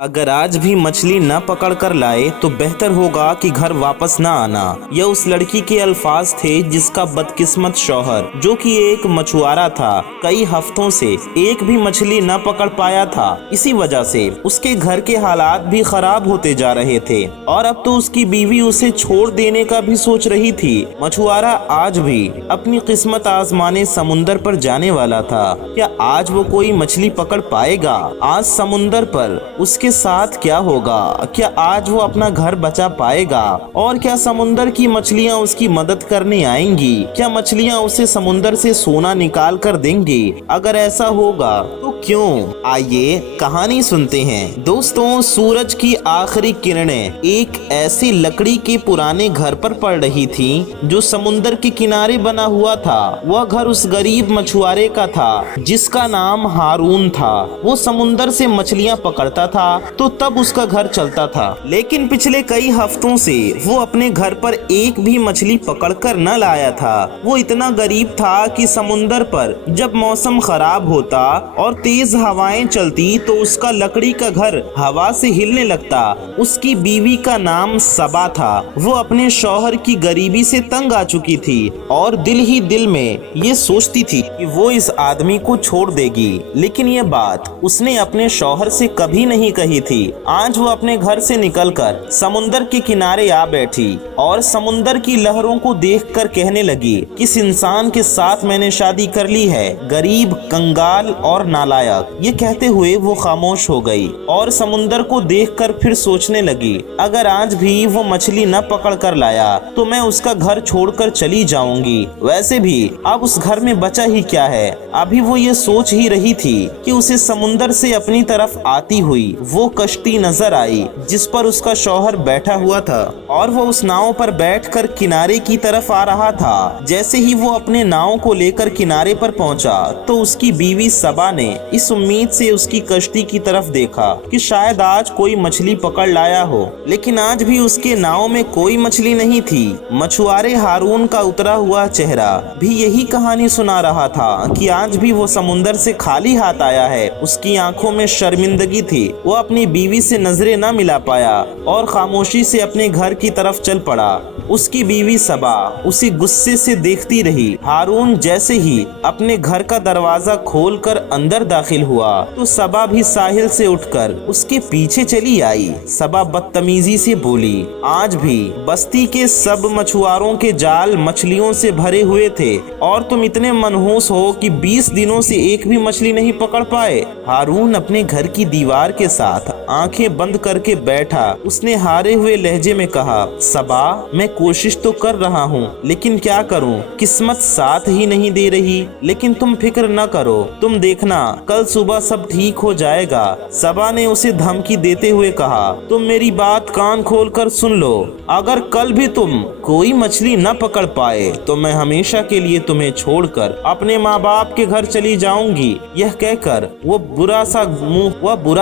अगर आज भी मछली न पकड़ कर लाए तो बेहतर होगा कि घर वापस न आना। यह उस लड़की के अल्फाज थे जिसका बदकिस्मत शौहर, जो कि एक मछुआरा था, कई हफ्तों से एक भी मछली न पकड़ पाया था। इसी वजह से उसके घर के हालात भी खराब होते जा रहे थे और अब तो उसकी बीवी उसे छोड़ देने का भी सोच रही थी। मछुआरा आज भी अपनी किस्मत आजमाने समुंदर पर जाने वाला था। क्या आज वो कोई मछली पकड़ पाएगा? आज समुंदर पर उसके साथ क्या होगा? क्या आज वो अपना घर बचा पाएगा? और क्या समुंदर की मछलियां उसकी मदद करने आएंगी? क्या मछलियां उसे समुंदर से सोना निकाल कर देंगी? अगर ऐसा होगा तो क्यों? आइए कहानी सुनते हैं। दोस्तों, सूरज की आखिरी किरणें एक ऐसी लकड़ी के पुराने घर पर पड़ रही थी जो समुंदर के किनारे बना हुआ था। वह घर उस गरीब मछुआरे का था जिसका नाम हारून था। वो समुंदर से मछलियां पकड़ता था तो तब उसका घर चलता था, लेकिन पिछले कई हफ्तों से वो अपने घर पर एक भी मछली पकड़कर न लाया था। वो इतना गरीब था कि समुंदर पर जब मौसम खराब होता और तेज हवाएं चलती तो उसका लकड़ी का घर हवा से हिलने लगता। उसकी बीवी का नाम सबा था। वो अपने शौहर की गरीबी से तंग आ चुकी थी और दिल ही दिल में ये सोचती थी कि वो इस आदमी को छोड़ देगी, लेकिन ये बात उसने अपने शौहर से कभी नहीं कही थी। आज वो अपने घर से निकलकर समुंदर के किनारे आ बैठी और समुंदर की लहरों को देखकर कहने लगी, किस इंसान के साथ मैंने शादी कर ली है, गरीब, कंगाल और नालायक। ये कहते हुए वो खामोश हो गई और समुंदर को देखकर फिर सोचने लगी, अगर आज भी वो मछली न पकड़ कर लाया तो मैं उसका घर छोड़कर चली जाऊंगी। वैसे भी अब उस घर में बचा ही क्या है। अभी वो ये सोच ही रही थी कि उसे समुंदर से अपनी तरफ आती हुई वो कश्ती नजर आई जिस पर उसका शौहर बैठा हुआ था और वो उस नाव पर बैठकर किनारे की तरफ आ रहा था। जैसे ही वो अपने नाव को लेकर किनारे पर पहुंचा तो उसकी बीवी सबा ने इस उम्मीद से उसकी कश्ती की तरफ देखा कि शायद आज कोई मछली पकड़ लाया हो, लेकिन आज भी उसके नाव में कोई मछली नहीं थी। मछुआरे हारून का उतरा हुआ चेहरा भी यही कहानी सुना रहा था कि आज भी वो समुंदर से खाली हाथ आया है। उसकी आंखों में शर्मिंदगी थी। वो अपनी बीवी से नजरें न मिला पाया और खामोशी से अपने घर की तरफ चल पड़ा। उसकी बीवी सबा उसी गुस्से से देखती रही। हारून जैसे ही अपने घर का दरवाजा खोलकर अंदर दाखिल हुआ तो सबा भी साहिल से उठकर उसके पीछे चली आई। सबा बदतमीजी से बोली, आज भी बस्ती के सब मछुआरों के जाल मछलियों से भरे हुए थे और तुम इतने मनहूस हो कि 20 दिनों से एक भी मछली नहीं पकड़ पाए। हारून अपने घर की दीवार के साथ आंखें बंद करके बैठा। उसने हारे हुए लहजे में कहा, सबा, मैं कोशिश तो कर रहा हूँ, लेकिन क्या करूँ, किस्मत साथ ही नहीं दे रही। लेकिन तुम फिक्र न करो, तुम देखना कल सुबह सब ठीक हो जाएगा। सबा ने उसे धमकी देते हुए कहा, तुम मेरी बात कान खोल कर सुन लो, अगर कल भी तुम कोई मछली न पकड़ पाए तो मैं हमेशा के लिए तुम्हें छोड़कर अपने माँ बाप के घर चली जाऊंगी। यह कहकर वो बुरा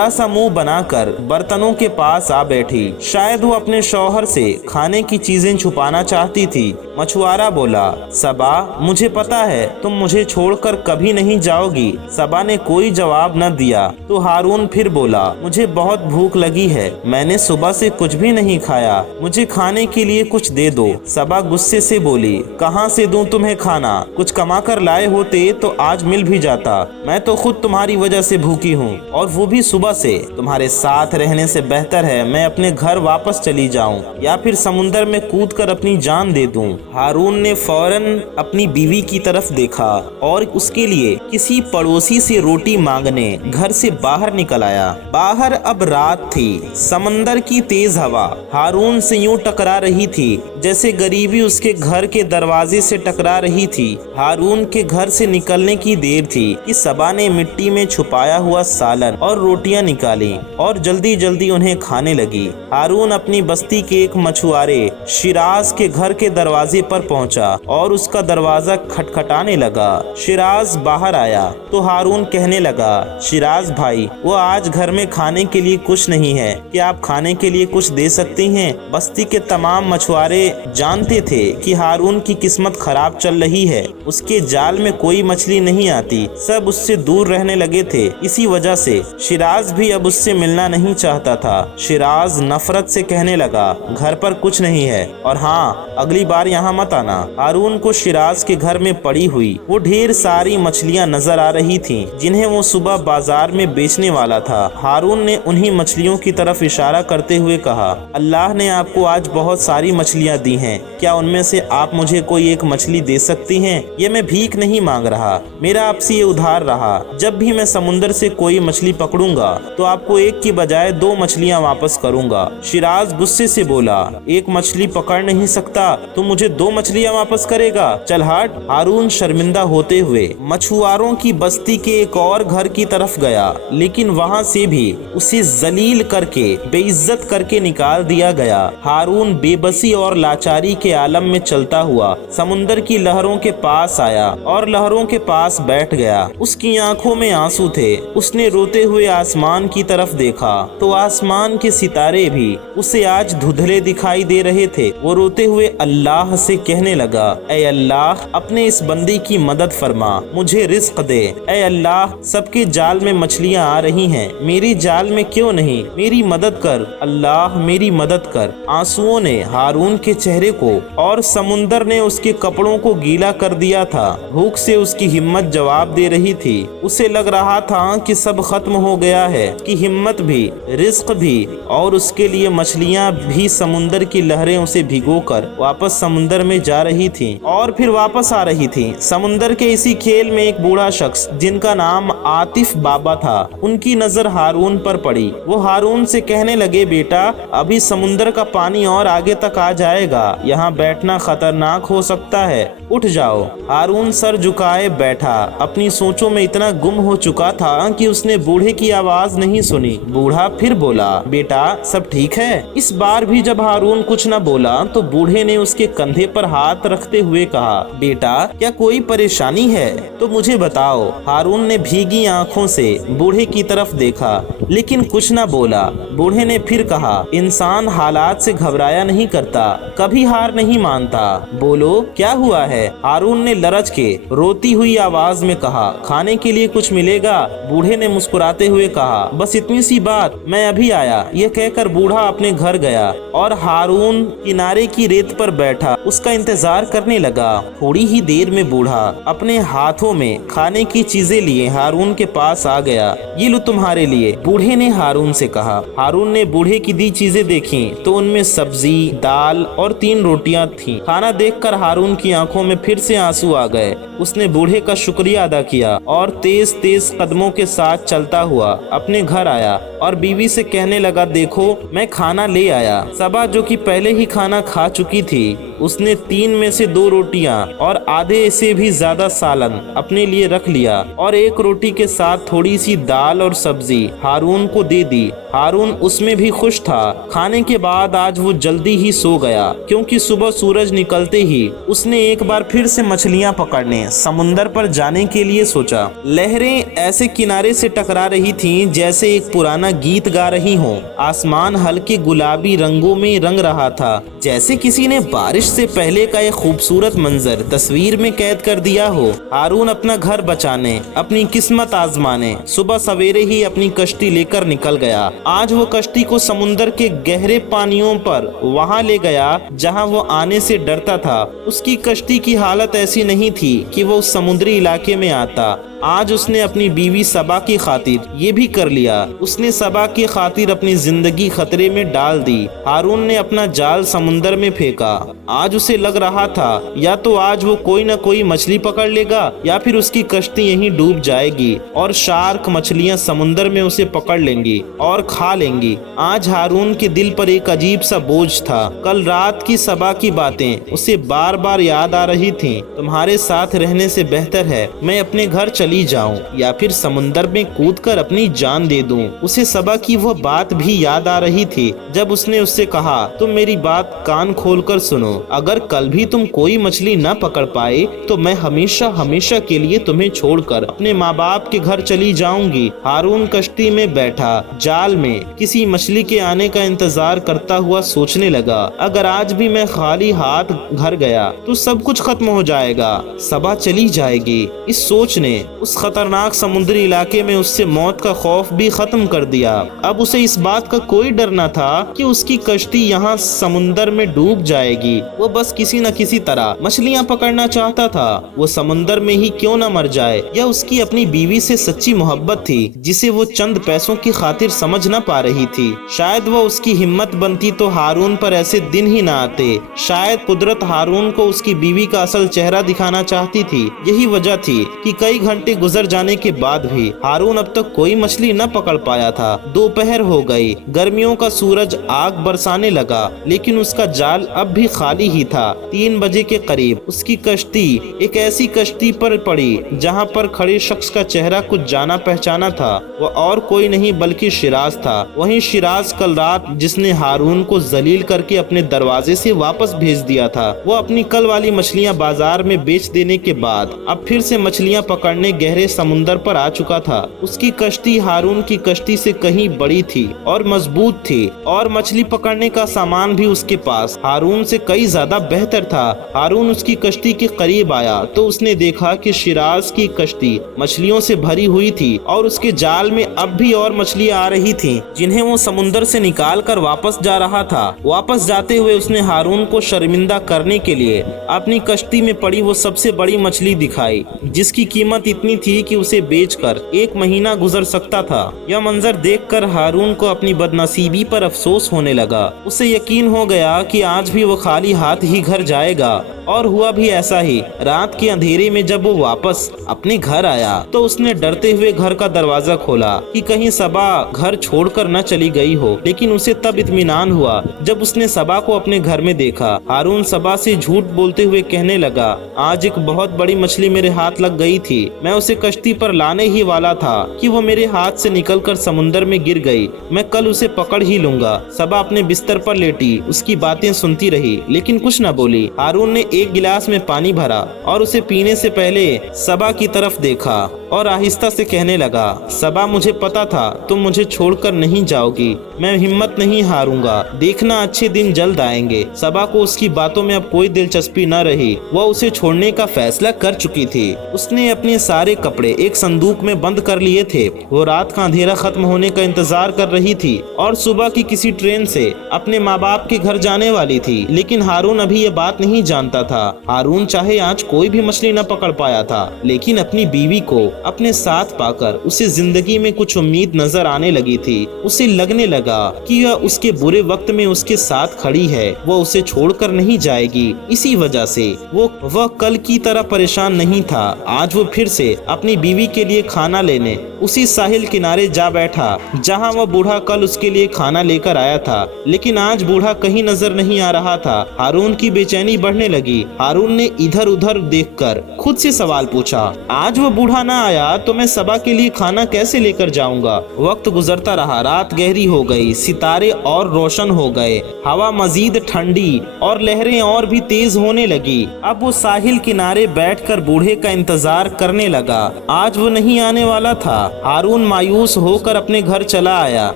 सा मुंह बनाकर बर्तनों के पास आ बैठी। शायद वो अपने शौहर से खाने की चीजें छुपाना चाहती थी। मछुआरा बोला, सबा, मुझे पता है तुम मुझे छोड़कर कभी नहीं जाओगी। सबा ने कोई जवाब न दिया तो हारून फिर बोला, मुझे बहुत भूख लगी है, मैंने सुबह से कुछ भी नहीं खाया, मुझे खाने के लिए कुछ दे दो। सबा गुस्से से बोली, कहाँ से दूं तुम्हें खाना, कुछ कमा कर लाए होते तो आज मिल भी जाता। मैं तो खुद तुम्हारी वजह से भूखी हूँ और वो भी सुबह से। तुम्हारे साथ रहने से बेहतर है मैं अपने घर वापस चली जाऊं या फिर समुंदर में कूदकर अपनी जान दे दूं। हारून ने फौरन अपनी बीवी की तरफ देखा और उसके लिए किसी पड़ोसी से रोटी मांगने घर से बाहर निकल आया। बाहर अब रात थी। समंदर की तेज हवा हारून से यूं टकरा रही थी जैसे गरीबी उसके घर के दरवाजे से टकरा रही थी। हारून के घर से निकलने की देर थी कि सबा ने मिट्टी में छुपाया हुआ सालन और रोटियां निकाली और जल्दी जल्दी उन्हें खाने लगी। हारून अपनी बस्ती के एक मछुआरे शिराज के घर के दरवाजे दरवाजे पर पहुंचा और उसका दरवाजा खटखटाने लगा। शिराज बाहर आया तो हारून कहने लगा, शिराज भाई, वो आज घर में खाने के लिए कुछ नहीं है, क्या आप खाने के लिए कुछ दे सकती हैं? बस्ती के तमाम मछुआरे जानते थे कि हारून की किस्मत खराब चल रही है, उसके जाल में कोई मछली नहीं आती, सब उससे दूर रहने लगे थे। इसी वजह से शिराज भी अब उससे मिलना नहीं चाहता था। शिराज नफरत से कहने लगा, घर पर कुछ नहीं है और हाँ, अगली बार यहाँ मत आना। हारून को शिराज के घर में पड़ी हुई वो ढेर सारी मछलियाँ नजर आ रही थीं, जिन्हें वो सुबह बाजार में बेचने वाला था। हारून ने उन्हीं मछलियों की तरफ इशारा करते हुए कहा, अल्लाह ने आपको आज बहुत सारी मछलियाँ दी हैं, क्या उनमें से आप मुझे कोई एक मछली दे सकती हैं? ये मैं भीख नहीं मांग रहा, मेरा आपसे ये उधार रहा। जब भी मैं समुंदर से कोई मछली पकड़ूंगा तो आपको एक की बजाय 2 मछलियाँ वापस करूंगा। शिराज गुस्से से बोला, एक मछली पकड़ नहीं सकता तो मुझे 2 मछलियाँ वापस करेगा? चल हट। हारून शर्मिंदा होते हुए मछुआरों की बस्ती के एक और घर की तरफ गया, लेकिन वहाँ से भी उसे जलील करके बेइज्जत करके निकाल दिया गया। हारून बेबसी और लाचारी के आलम में चलता हुआ समुंदर की लहरों के पास आया और लहरों के पास बैठ गया। उसकी आंखों में आंसू थे। उसने रोते हुए आसमान की तरफ देखा तो आसमान के सितारे भी उसे आज धुंधले दिखाई दे रहे थे। वो रोते हुए अल्लाह से कहने लगा, ऐ अल्लाह, अपने इस बंदी की मदद फरमा, मुझे रिस्क दे। ऐ अल्लाह, सबके जाल में मछलियाँ आ रही हैं, मेरी जाल में क्यों नहीं? मेरी मदद कर अल्लाह, मेरी मदद कर। आंसुओं ने हारून के चेहरे को और समुंदर ने उसके कपड़ों को गीला कर दिया था। भूख से उसकी हिम्मत जवाब दे रही थी। उसे लग रहा था कि सब खत्म हो गया है, कि हिम्मत भी, रिस्क भी और उसके लिए मछलियाँ भी समुंदर की लहरें उसे भिगोकर वापस समुंदर में जा रही थी और फिर वापस आ रही थी। समुंदर के इसी खेल में एक बूढ़ा शख्स जिनका नाम आतिफ बाबा था, उनकी नजर हारून पर पड़ी। वो हारून से कहने लगे, बेटा, अभी समुंदर का पानी और आगे तक आ जाएगा, यहाँ बैठना खतरनाक हो सकता है, उठ जाओ। हारून सर झुकाए बैठा, अपनी सोचों में इतना गुम हो चुका था कि उसने बूढ़े की आवाज नहीं सुनी। बूढ़ा फिर बोला, बेटा, सब ठीक है? इस बार भी जब हारून कुछ न बोला तो बूढ़े ने उसके कंधे पर हाथ रखते हुए कहा, बेटा, क्या कोई परेशानी है तो मुझे बताओ। हारून ने भीगी आंखों से बूढ़े की तरफ देखा लेकिन कुछ न बोला। बूढ़े ने फिर कहा, इंसान हालात से घबराया नहीं करता, कभी हार नहीं मानता, बोलो क्या हुआ है? हारून ने लरज के रोती हुई आवाज में कहा, खाने के लिए कुछ मिलेगा? बूढ़े ने मुस्कुराते हुए कहा, बस इतनी सी बात, मैं अभी आया। यह कहकर बूढ़ा अपने घर गया और हारून किनारे की रेत पर बैठा उसका इंतजार करने लगा। थोड़ी ही देर में बूढ़ा अपने हाथों में खाने की चीजें लिए हारून के पास आ गया। ये लो तुम्हारे लिए, बूढ़े ने हारून से कहा। हारून ने बूढ़े की दी चीजें देखी तो उनमें सब्जी, दाल और 3 रोटियां थीं। खाना देखकर हारून की आंखों में फिर से आंसू आ गए। उसने बूढ़े का शुक्रिया अदा किया और तेज तेज कदमों के साथ चलता हुआ अपने घर आया और बीवी से कहने लगा, देखो मैं खाना ले आया। सबा जो कि पहले ही खाना खा चुकी थी, उसने 3 में से 2 रोटियां और आधे से भी ज्यादा सालन अपने लिए रख लिया और 1 रोटी के साथ थोड़ी सी दाल और सब्जी हारून को दे दी। हारून उसमें भी खुश था। खाने के बाद आज वो जल्दी ही सो गया क्योंकि सुबह सूरज निकलते ही उसने एक बार फिर से मछलियां पकड़ने समुंदर पर जाने के लिए सोचा। लहरें ऐसे किनारे से टकरा रही थीं जैसे एक पुराना गीत गा रही हों। आसमान हल्के गुलाबी रंगों में रंग रहा था, जैसे किसी ने बारिश से पहले का एक खूबसूरत मंजर तस्वीर में कैद कर दिया हो। हारून अपना घर बचाने, अपनी किस्मत आजमाने सुबह सवेरे ही अपनी कश्ती लेकर निकल गया। आज वो कश्ती को समुंदर के गहरे पानियों पर वहां ले गया जहां वो आने से डरता था। उसकी कश्ती की हालत ऐसी नहीं थी कि वो उस समुद्री इलाके में आता। आज उसने अपनी बीवी सबा की खातिर ये भी कर लिया। उसने सबा की खातिर अपनी जिंदगी खतरे में डाल दी। हारून ने अपना जाल समुंदर में फेंका। आज उसे लग रहा था या तो आज वो कोई न कोई मछली पकड़ लेगा या फिर उसकी कश्ती यहीं डूब जाएगी और शार्क मछलियां समुंदर में उसे पकड़ लेंगी और खा लेंगी। आज हारून के दिल पर एक अजीब सा बोझ था। कल रात की सबा की बातें उसे बार बार याद आ रही थीं। तुम्हारे साथ रहने से बेहतर है मैं अपने घर चली चली जाऊं या फिर समुंदर में कूदकर अपनी जान दे दूं। उसे सबा की वह बात भी याद आ रही थी जब उसने उससे कहा, तुम मेरी बात कान खोलकर सुनो, अगर कल भी तुम कोई मछली न पकड़ पाए तो मैं हमेशा हमेशा के लिए तुम्हें छोड़कर अपने माँ बाप के घर चली जाऊंगी। हारून कश्ती में बैठा जाल में किसी मछली के आने का इंतजार करता हुआ सोचने लगा, अगर आज भी मैं खाली हाथ घर गया तो सब कुछ खत्म हो जाएगा, सबा चली जाएगी। इस सोच ने उस खतरनाक समुद्री इलाके में उससे मौत का खौफ भी खत्म कर दिया। अब उसे इस बात का कोई डर न था कि उसकी कश्ती यहाँ समुंदर में डूब जाएगी। वो बस किसी न किसी तरह मछलियाँ पकड़ना चाहता था, वो समुंदर में ही क्यों न मर जाए। यह उसकी अपनी बीवी से सच्ची मोहब्बत थी जिसे वो चंद पैसों की खातिर समझ न पा रही थी। शायद वो उसकी हिम्मत बनती तो हारून पर ऐसे दिन ही न आते। शायद कुदरत हारून को उसकी बीवी का असल चेहरा दिखाना चाहती थी। यही वजह थी कि कई घंटे गुजर जाने के बाद भी हारून अब तक कोई मछली न पकड़ पाया था। दोपहर हो गई, गर्मियों का सूरज आग बरसाने लगा, लेकिन उसका जाल अब भी खाली ही था। 3 बजे के करीब उसकी कश्ती एक ऐसी कश्ती पर पड़ी जहां पर खड़े शख्स का चेहरा कुछ जाना पहचाना था। वह और कोई नहीं बल्कि शिराज था। वहीं शिराज कल रात जिसने हारून को जलील करके अपने दरवाजे से वापस भेज दिया था, वो अपनी कल वाली मछलियां बाजार में बेच देने के बाद अब फिर से मछलियां पकड़ने गहरे समुंदर पर आ चुका था। उसकी कश्ती हारून की कश्ती से कहीं बड़ी थी और मजबूत थी और मछली पकड़ने का सामान भी उसके पास हारून से कई ज्यादा बेहतर था। हारून उसकी कश्ती के करीब आया तो उसने देखा कि शिराज की कश्ती मछलियों से भरी हुई थी और उसके जाल में अब भी और मछलियां आ रही थीं, जिन्हें वो समुंदर से निकाल कर वापस जा रहा था। वापस जाते हुए उसने हारून को शर्मिंदा करने के लिए अपनी कश्ती में पड़ी वो सबसे बड़ी मछली दिखाई, जिसकी कीमत इतनी थी कि उसे बेचकर 1 महीना गुजर सकता था। यह मंजर देखकर हारून को अपनी बदनसीबी पर अफसोस होने लगा। उसे यकीन हो गया कि आज भी वो खाली हाथ ही घर जाएगा, और हुआ भी ऐसा ही। रात के अंधेरे में जब वो वापस अपने घर आया तो उसने डरते हुए घर का दरवाजा खोला कि कहीं सबा घर छोड़कर न चली गई हो, लेकिन उसे तब इत्मीनान हुआ जब उसने सबा को अपने घर में देखा। हारून सबा से झूठ बोलते हुए कहने लगा, आज एक बहुत बड़ी मछली मेरे हाथ लग गई थी, मैं उसे कश्ती पर लाने ही वाला था कि वो मेरे हाथ से निकलकर समुंदर में गिर गई। मैं कल उसे पकड़ ही लूंगा। सबा अपने बिस्तर पर लेटी उसकी बातें सुनती रही लेकिन कुछ न बोली। हारून ने एक गिलास में पानी भरा और उसे पीने से पहले सबा की तरफ देखा और आहिस्ता से कहने लगा, सबा मुझे पता था तुम मुझे छोड़कर नहीं जाओगी, मैं हिम्मत नहीं हारूंगा, देखना अच्छे दिन जल्द आएंगे। सबा को उसकी बातों में अब कोई दिलचस्पी न रही। वह उसे छोड़ने का फैसला कर चुकी थी। उसने अपने सारे कपड़े एक संदूक में बंद कर लिए थे। वो रात का अंधेरा खत्म होने का इंतजार कर रही थी और सुबह की किसी ट्रेन से अपने माँ बाप के घर जाने वाली थी। लेकिन हारून अभी ये बात नहीं जानता था। हारून चाहे आज कोई भी मछली न पकड़ पाया था, लेकिन अपनी बीवी को अपने साथ पाकर उसे जिंदगी में कुछ उम्मीद नजर आने लगी थी। उसे लगने लगा कि यह उसके बुरे वक्त में उसके साथ खड़ी है, वह उसे छोड़कर नहीं जाएगी। इसी वजह से वह कल की तरह परेशान नहीं था। आज वो फिर से अपनी बीवी के लिए खाना लेने उसी साहिल किनारे जा बैठा जहां वह बूढ़ा कल उसके लिए खाना लेकर आया था। लेकिन आज बूढ़ा कहीं नजर नहीं आ रहा था। हारून की बेचैनी बढ़ने लगी। हारून ने इधर उधर देखकर खुद से सवाल पूछा, आज वो बूढ़ा ना आया तो मैं सबा के लिए खाना कैसे लेकर जाऊंगा। वक्त गुजरता रहा, रात गहरी हो गई, सितारे और रोशन हो गए, हवा मजीद ठंडी और लहरें और भी तेज होने लगी। अब वो साहिल किनारे बैठकर बूढ़े का इंतजार करने लगा। आज वो नहीं आने वाला था। हारून मायूस होकर अपने घर चला आया।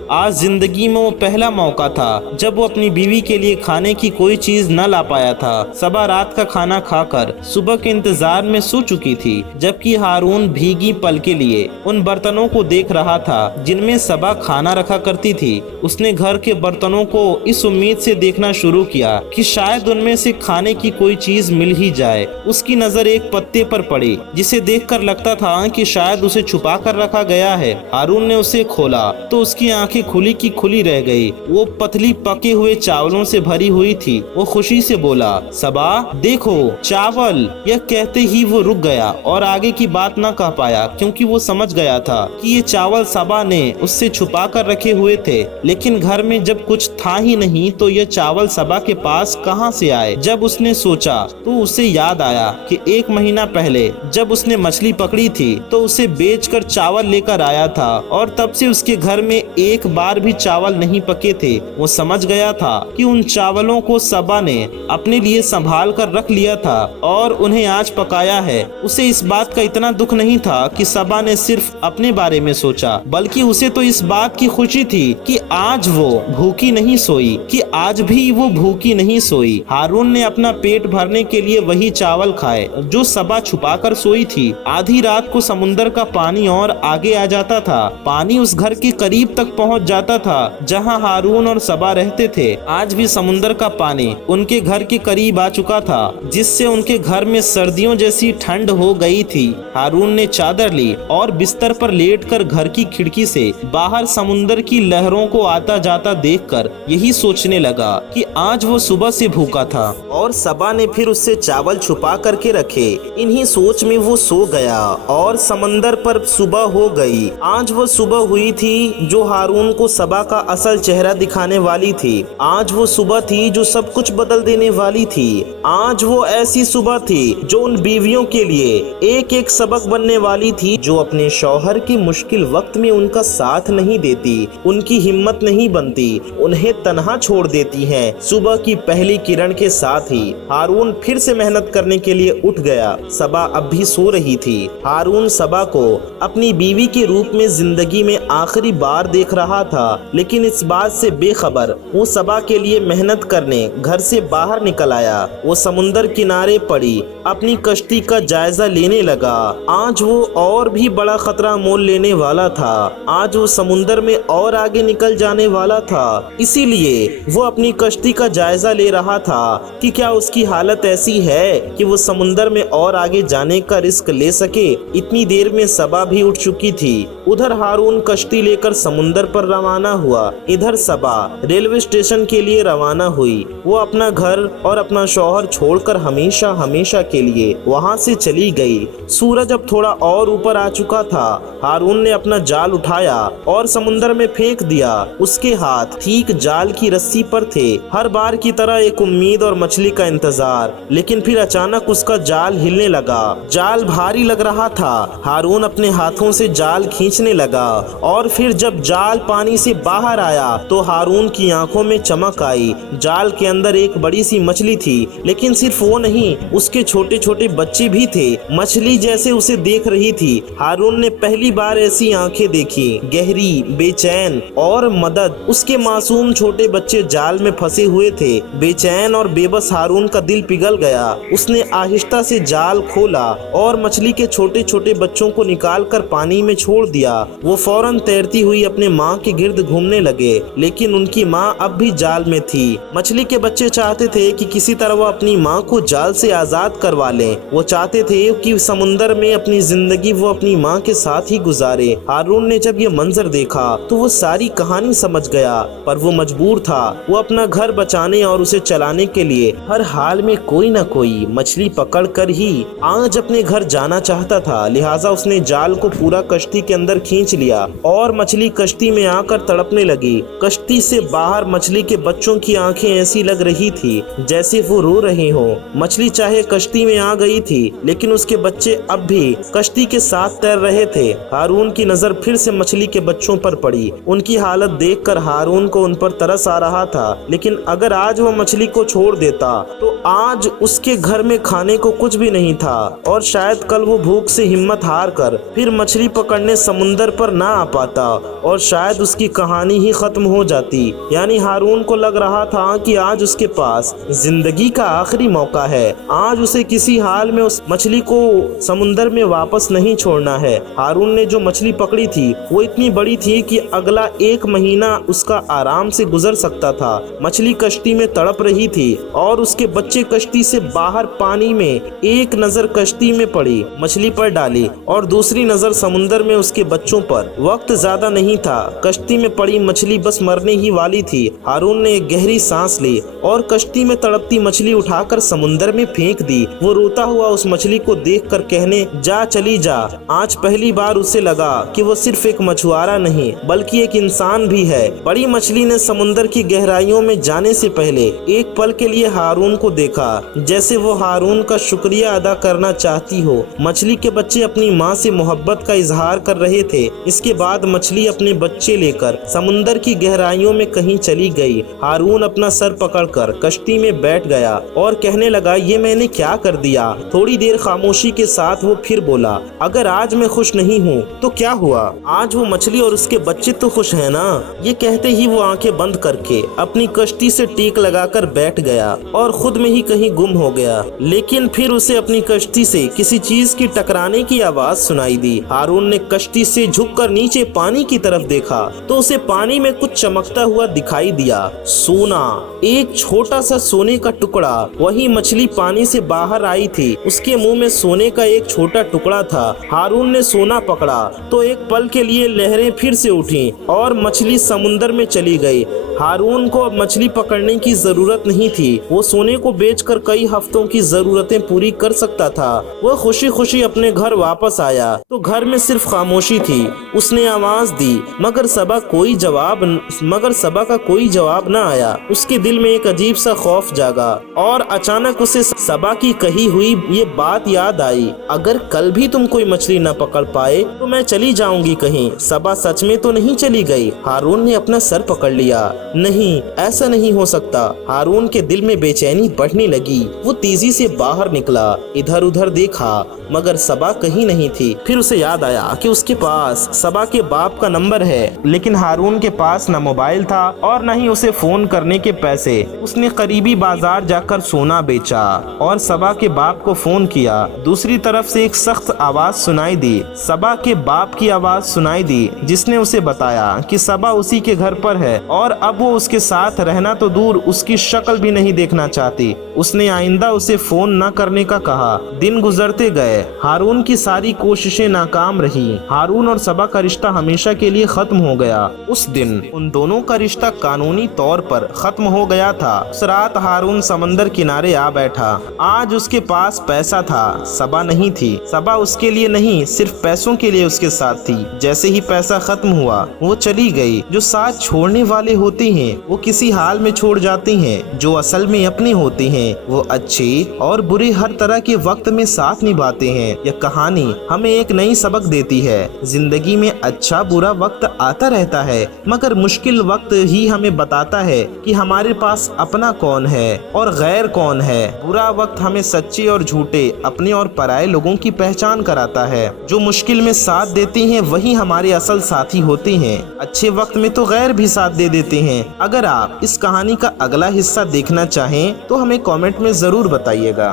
आज जिंदगी में वो पहला मौका था जब वो अपनी बीवी के लिए खाने की कोई चीज न ला पाया था। सबा रात का खाना खाकर सुबह के इंतजार में सो चुकी थी, जबकि हारून भीगी पल के लिए उन बर्तनों को देख रहा था जिनमें सबा खाना रखा करती थी। उसने घर के बर्तनों को इस उम्मीद से देखना शुरू किया कि शायद उनमें से खाने की कोई चीज मिल ही जाए। उसकी नजर एक पत्ते पर पड़ी जिसे देखकर लगता था कि शायद उसे छुपा कर रखा गया है। हारून ने उसे खोला तो उसकी आंखें खुली की खुली रह गई। वो पतली पके हुए चावलों से भरी हुई थी। वो खुशी से बोला, सबा देखो चावल। यह कहते ही वो रुक गया और आगे की बात न कह पाया। पाया, क्योंकि वो समझ गया था कि ये चावल सबा ने उससे छुपा कर रखे हुए थे। लेकिन घर में जब कुछ था ही नहीं तो ये चावल सबा के पास कहां से आए। जब उसने सोचा तो उसे याद आया कि 1 महीना पहले जब उसने मछली पकड़ी थी तो उसे बेचकर चावल लेकर आया था, और तब से उसके घर में एक बार भी चावल नहीं पके थे। वो समझ गया था कि उन चावलों को सबा ने अपने लिए संभाल कर रख लिया था और उन्हें आज पकाया है। उसे इस बात का इतना दुख नहीं था कि सबा ने सिर्फ अपने बारे में सोचा, बल्कि उसे तो इस बात की खुशी थी कि आज वो भूखी नहीं सोई, कि आज भी वो भूखी नहीं सोई। हारून ने अपना पेट भरने के लिए वही चावल खाए जो सबा छुपा कर सोई थी। आधी रात को समुंदर का पानी और आगे आ जाता था। पानी उस घर के करीब तक पहुंच जाता था जहां हारून और सबा रहते थे। आज भी समुंदर का पानी उनके घर के करीब आ चुका था, जिससे उनके घर में सर्दियों जैसी ठंड हो गई थी। हारून ने चादर ली और बिस्तर पर लेटकर घर की खिड़की से बाहर समुंदर की लहरों को आता जाता देखकर यही सोचने लगा कि आज वो सुबह से भूखा था और सबा ने फिर उससे चावल छुपा करके रखे। इन्हीं सोच में वो सो गया और समंदर पर सुबह हो गई। आज वो सुबह हुई थी जो हारून को सबा का असल चेहरा दिखाने वाली थी। आज वो सुबह थी जो सब कुछ बदल देने वाली थी। आज वो ऐसी सुबह थी जो उन बीवियों के लिए एक एक सबक बनने वाली थी, जो अपने शौहर के मुश्किल वक्त में उनका साथ नहीं देती, उनकी हिम्मत नहीं बनती, उन्हें तन्हा छोड़ देती हैं। सुबह की पहली किरण के साथ ही हारून फिर से मेहनत करने के लिए उठ गया। सबा अब भी सो रही थी। हारून सबा को अपनी बीवी के रूप में जिंदगी में आखिरी बार देख रहा था, लेकिन इस बात से बेखबर वो सबा के लिए मेहनत करने घर से बाहर निकल आया। वो समुंदर किनारे पड़ी अपनी कश्ती का जायजा लेने लगा। आज वो और भी बड़ा खतरा मोल लेने वाला था। आज वो समुंदर में और आगे निकल जाने वाला था। इसीलिए वो अपनी कश्ती का जायजा ले रहा था कि क्या उसकी हालत ऐसी है कि वो समुंदर में और आगे जाने का रिस्क ले सके। इतनी देर में सबा भी उठ चुकी थी। उधर हारून कश्ती लेकर समुंदर पर रवाना हुआ, इधर सबा रेलवे स्टेशन के लिए रवाना हुई। वो अपना घर और अपना शौहर छोड़कर हमेशा हमेशा के लिए वहां से चली गई। सूरज अब थोड़ा और ऊपर आ चुका था। हारून ने अपना जाल उठाया और समुंदर में फेंक दिया। उसके हाथ ठीक जाल की रस्सी पर थे। हर बार की तरह एक उम्मीद और मछली का इंतजार, लेकिन फिर अचानक उसका जाल हिलने लगा। जाल भारी लग रहा था। हारून अपने हाथों से जाल खींचने लगा और फिर जब जाल पानी से बाहर आया तो हारून की आंखों में चमक आई। जाल के अंदर एक बड़ी सी मछली थी, लेकिन सिर्फ वो नहीं, उसके छोटे छोटे बच्चे भी थे। मछली जैसे उसे देख रही थी। हारून ने पहली बार ऐसी आंखें देखी, गहरी, बेचैन और मदद। उसके मासूम छोटे बच्चे जाल में फंसे हुए थे। बेचैन और बेबस हारून का दिल पिघल गया। उसने आहिस्ता से जाल खोला और मछली के छोटे छोटे बच्चों को निकाल कर पानी में छोड़ दिया। वो फौरन तैरती हुई अपने माँ के गिर्द घूमने लगे, लेकिन उनकी माँ अब भी जाल में थी। मछली के बच्चे चाहते थे कि किसी तरह वो अपनी माँ को जाल से आजाद करवा लें। वो चाहते थे कि समुंदर में अपनी जिंदगी वो अपनी माँ के साथ ही गुजारे। हारून ने जब ये मंजर देखा तो वो सारी कहानी समझ गया, पर वो मजबूर था। वो अपना घर बचाने और उसे चलाने के लिए हर हाल में कोई न कोई मछली पकड़ कर ही आज अपने घर जाना चाहता था। लिहाजा उसने जाल को पूरा कश्ती के अंदर खींच लिया और मछली कश्ती में आकर तड़पने लगी। कश्ती से बाहर मछली के बच्चों की आंखें ऐसी लग रही थी जैसे वो रो रहे हो। मछली चाहे कश्ती में आ गई थी, लेकिन उसके बच्चे अब भी कश्ती के साथ तैर रहे थे। हारून की नजर फिर से मछली के बच्चों पर पड़ी। उनकी हालत देखकर हारून को उन पर तरस आ रहा था, लेकिन अगर आज वो मछली को छोड़ देता तो आज उसके घर में खाने को कुछ भी नहीं था और शायद कल वो भूख से हिम्मत हार कर फिर मछली पकड़ने समुंदर पर ना आ पाता और शायद उसकी कहानी ही खत्म हो जाती। यानी हारून को लग रहा था कि आज उसके पास जिंदगी का आखिरी मौका है। आज उसे किसी हाल में उस मछली को समुंदर में वापस नहीं छोड़ना है। हारून ने जो मछली पकड़ी थी वो इतनी बड़ी थी कि अगला 1 महीना उसका आराम से गुजर सकता था। मछली कश्ती में तड़प रही थी और उसके बच्चे कश्ती से बाहर पानी में। एक नजर कश्ती में पड़ी, मछली पर डाली और दूसरी नजर समुंदर में उसके बच्चों पर। वक्त ज्यादा नहीं था। कश्ती में पड़ी मछली बस मरने ही वाली थी। हारून ने एक गहरी सांस ली और कश्ती में तड़पती मछली उठाकर समुंदर में फेंक दी। वो रोता हुआ उस मछली को देखकर कहने जा चली चली जा। आज पहली बार उसे लगा कि वो सिर्फ एक मछुआरा नहीं बल्कि एक इंसान भी है। बड़ी मछली ने समुंदर की गहराइयों में जाने से पहले एक पल के लिए हारून को देखा, जैसे वो हारून का शुक्रिया अदा करना चाहती हो। मछली के बच्चे अपनी माँ से मोहब्बत का इजहार कर रहे थे। इसके बाद मछली अपने बच्चे लेकर समुंदर की गहराइयों में कहीं चली गई। हारून अपना सर पकड़कर कश्ती में बैठ गया और कहने लगा, ये मैंने क्या कर दिया। थोड़ी देर खामोशी के साथ वो फिर बोला, अगर आज मैं खुश नहीं हूँ तो क्या हुआ, आज वो मछली और उसके बच्चे तो खुश है ना। ये कहते ही वो आंखें बंद करके अपनी कश्ती से टीक लगाकर बैठ गया और खुद में ही कहीं गुम हो गया। लेकिन फिर उसे अपनी कश्ती से किसी चीज की टकराने की आवाज सुनाई दी। हारून ने कश्ती से झुककर नीचे पानी की तरफ देखा तो उसे पानी में कुछ चमकता हुआ दिखाई दिया। सोना, एक छोटा सा सोने का टुकड़ा। वही मछली पानी से बाहर आई थी, उसके मुंह में सोने का एक छोटा टुकड़ा था। हारून ने सोना पकड़ा तो एक पल के लिए लहरें फिर से उठी और मछली समुंदर में चली गई। हारून को अब मछली पकड़ने की जरूरत नहीं थी। वो सोने को बेचकर कई हफ्तों की जरूरतें पूरी कर सकता था। वो खुशी खुशी अपने घर वापस आया तो घर में सिर्फ खामोशी थी। उसने आवाज दी मगर सबा का कोई जवाब न आया। उसके दिल में एक अजीब सा खौफ जागा और अचानक उसे सबा की कही हुई ये बात याद आई, अगर कल भी तुम कोई मछली न पकड़ पाए तो मैं चली जाऊंगी कहीं। सबा सच में तो नहीं चली गई। हारून ने अपना सर पकड़ लिया। नहीं, ऐसा नहीं हो सकता। हारून के दिल में बेचैनी बढ़ने लगी। वो तेजी से बाहर निकला, इधर उधर देखा मगर सबा कहीं नहीं थी। फिर उसे याद आया कि उसके पास सबा के बाप का नंबर है, लेकिन हारून के पास न मोबाइल था और न ही उसे फोन करने के पैसे। उसने करीबी बाजार जाकर सोना बेचा और सबा के बाप को फोन किया। दूसरी तरफ से एक सख्त आवाज सुनाई दी। सबा के बाप की आवाज सुनाई दी जिसने उसे बताया कि सबा उसी के घर पर है और अब वो उसके साथ रहना तो दूर, उसकी शक्ल भी नहीं देखना चाहती। उसने आइंदा उसे फोन न करने का कहा। दिन गुजरते गए। हारून की सारी कोशिशें नाकाम रही। हारून और सबा का रिश्ता हमेशा के लिए खत्म हो गया। उस दिन उन दोनों का रिश्ता कानूनी तौर पर खत्म हो गया था। उस रात हारून समंदर किनारे आ बैठा। आज उसके पास पैसा था, सबा नहीं थी। सबा उसके लिए नहीं, सिर्फ पैसों के लिए उसके साथ थी। जैसे ही पैसा खत्म हुआ वो चली गई। जो साथ छोड़ने वाले होते हैं वो किसी हाल में छोड़ जाते हैं। जो असल में अपने होते हैं वो अच्छे और बुरे हर तरह के वक्त में साथ निभाते हैं। यह कहानी हमें एक नई सबक देती है। जिंदगी में अच्छा बुरा वक्त आता रहता है मगर मुश्किल वक्त ही हमें बताता है कि हमारे पास अपना कौन है और गैर कौन है। बुरा वक्त हमें सच्चे और झूठे, अपने और पराये लोगों की पहचान कराता है। जो मुश्किल में साथ देते हैं वही हमारे असल साथी होते हैं। अच्छे वक्त में तो गैर भी साथ दे देते हैं। अगर आप इस कहानी का अगला हिस्सा देखना चाहें तो हमें कमेंट में जरूर बताइएगा।